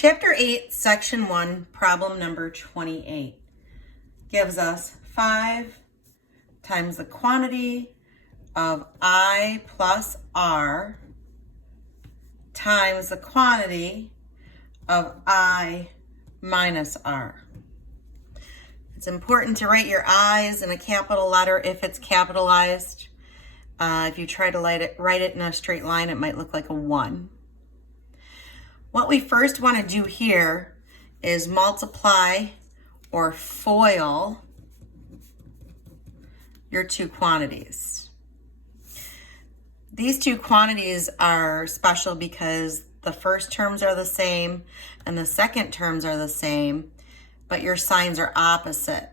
Chapter 8, Section 1, problem number 28 gives us 5 times the quantity of I plus R times the quantity of I minus R. It's important to write your I's in a capital letter if it's capitalized. If you try to write it in a straight line, it might look like a 1. What we first want to do here is multiply or FOIL your two quantities. These two quantities are special because the first terms are the same and the second terms are the same, but your signs are opposite.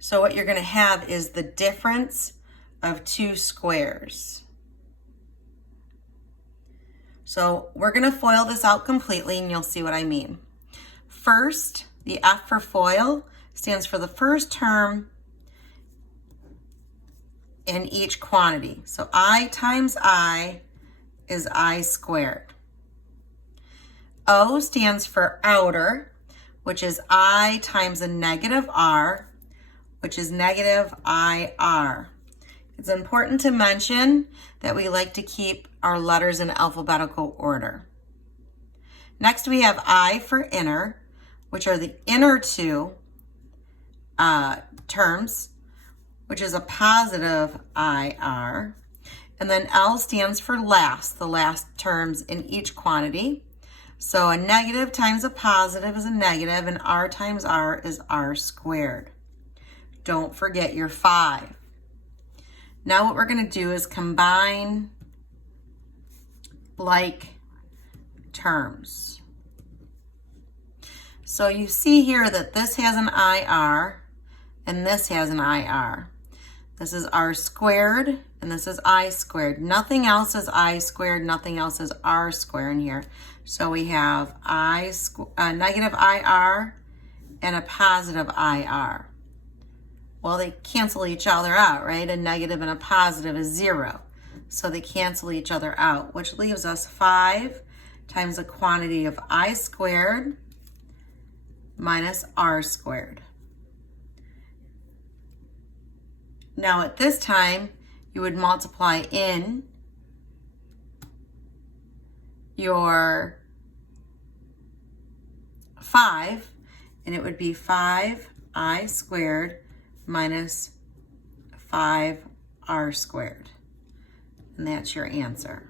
So what you're going to have is the difference of two squares. So we're going to FOIL this out completely and you'll see what I mean. First, the F for FOIL stands for the first term in each quantity. So I times I is I squared. O stands for outer, which is I times a negative R, which is negative IR. It's important to mention that we like to keep our letters in alphabetical order. Next, we have I for inner, which are the inner two terms, which is a positive IR. And then L stands for last, the last terms in each quantity. So a negative times a positive is a negative, and R times R is R squared. Don't forget your 5. Now what we're going to do is combine like terms. So you see here that this has an IR and this has an IR. This is R squared and this is I squared. Nothing else is I squared, nothing else is R squared in here. So we have negative IR and a positive IR. Well, they cancel each other out, right? A negative and a positive is 0. So they cancel each other out, which leaves us 5 times the quantity of I squared minus R squared. Now at this time, you would multiply in your 5, and it would be 5I squared minus 5R squared. And that's your answer.